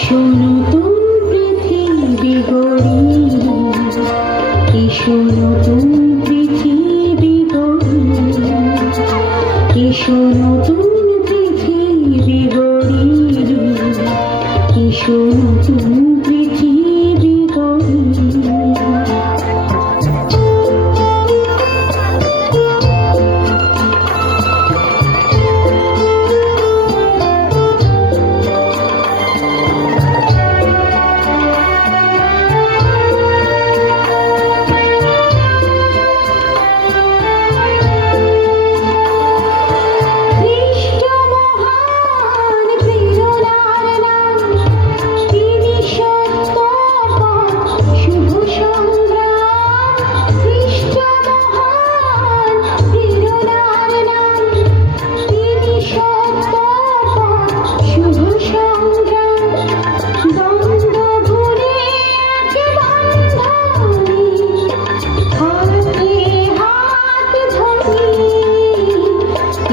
নতুন পৃথিবী গড়ি, এসো নতুন পৃথিবী গড়ি, এসো নতুন পৃথিবী গড়ি, এসো নতুন পৃথিবী গড়ি।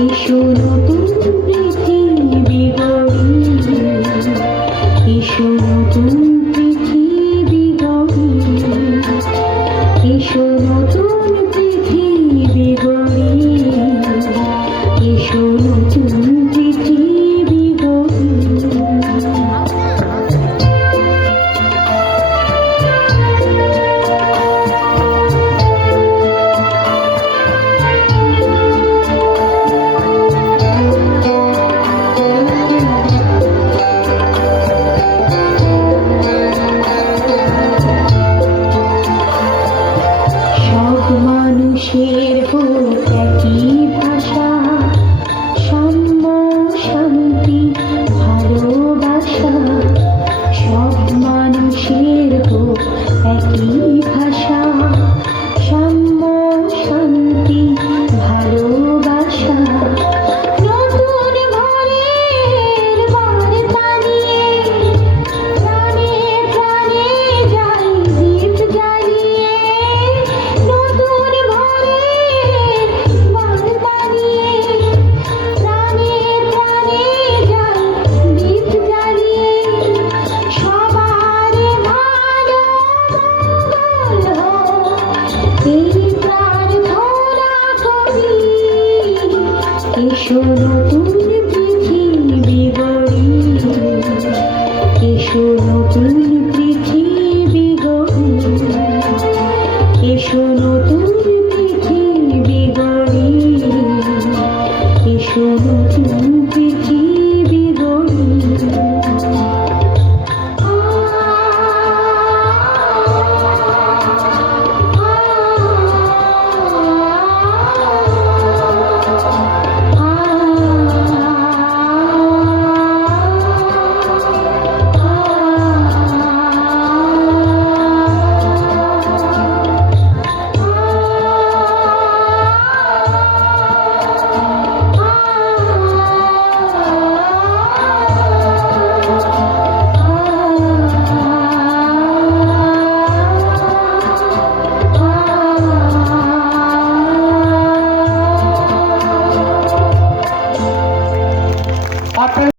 এসো নতুন পৃথিবী গড়ি, এসো নতুন পৃথিবী গড়ি, এসো নতুন পৃথিবী গড়ি, এসো নতুন পৃথিবী গড়ি। মানুষের হোক একই ভাষা, সাম্য শান্তি ভালোবাসা। সব মানুষের হোক একই ভাষা, সাম্য শান্তি ভালোবাসা। নতুন ঘরের বার্তা নিয়ে প্রাণে প্রাণে যাই দীপ জ্বালিয়ে। নতুন ঘরের বার্তা নিয়ে প্রাণে প্রাণে যাই দীপ জ্বালিয়ে। সবার ভালো মঙ্গল হোক এই প্রার্থনা করি। এসো নতুন পৃথিবী গড়ি, এসো